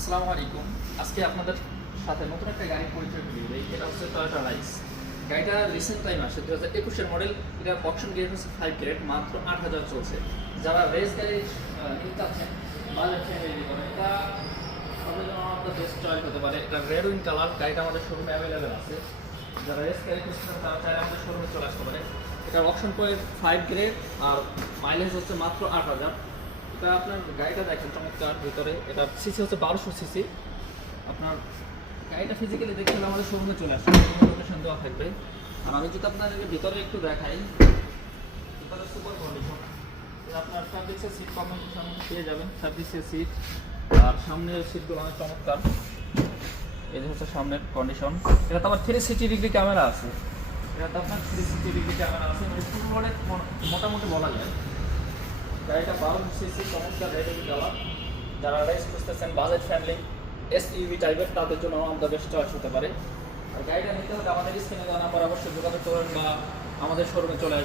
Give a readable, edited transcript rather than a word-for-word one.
আসসালামু আলাইকুম। আজকে আপনাদের সাথে নতুন একটা গাড়ি পরিচয় করিয়ে দিই। এটা হচ্ছে টয়োটা রাইস। গাড়িটা রিসেন্ট টাইম আসে, 2021 এর মডেল। এটার অপশন গ্রেড হচ্ছে 5 গ্রেড, মাত্র 8,000 চলছে। যারা রেস গাড়ি নিতে চাচ্ছেন, বাজেট ফ্রেন্ডলি করে, এটা সবার জন্য আমাদের বেস্ট চয়েস হতে পারে। এটা রেড উইন কালার, গাড়িটা আমাদের শোরুমে অ্যাভেলেবেল আছে। যারা রেস গাড়ি খুঁজছেন তারা চাইলে আমাদের শোরুমে চলে আসতে পারে। এটার অপশন পয়েন্ট 5 গ্রেড আর মাইলেজ হচ্ছে মাত্র 8,000। এটা আপনার গাড়িটা দেখেন চমৎকার ভিতরে। এটা সিসি হচ্ছে 1200 সিসি। আপনার গাড়িটা ফিজিক্যালি দেখতে হলে আমাদের শোরুমে চলে আসবে, লোকেশন দেওয়া থাকবে। আর আমি যদি আপনাদেরকে ভিতরে একটু দেখাই, ভিতরে সুপার কন্ডিশন। আপনার ফ্যাব্রিক্সের সিট কম্বিনেশন পেয়ে যাবেন, ফ্যাব্রিক্সের সিট। আর সামনের সিটগুলো অনেক চমৎকার। এই যে হচ্ছে সামনের কন্ডিশন। এটা তো আমার 360 ডিগ্রি ক্যামেরা আছে। এটাতে আপনার 360 ডিগ্রি ক্যামেরা আছে, মানে ফুল বডি মোটামুটি বলা যায়। গাড়িটা 1200 সিসি, চমৎকার রেডি কালার। যারা রেস খুঁজতেছেন বাজেট ফ্রেন্ডলি এসইউভি টাইপের, তাদের জন্য আমাদের বেস্ট চয়েস হতে পারে। আর গাড়িটা নিতে হলে আমাদের স্ক্রিনে দেওয়া নাম্বার অবশ্যই যোগাযোগ করবেন বা আমাদের শোরুমে চলে আসবেন।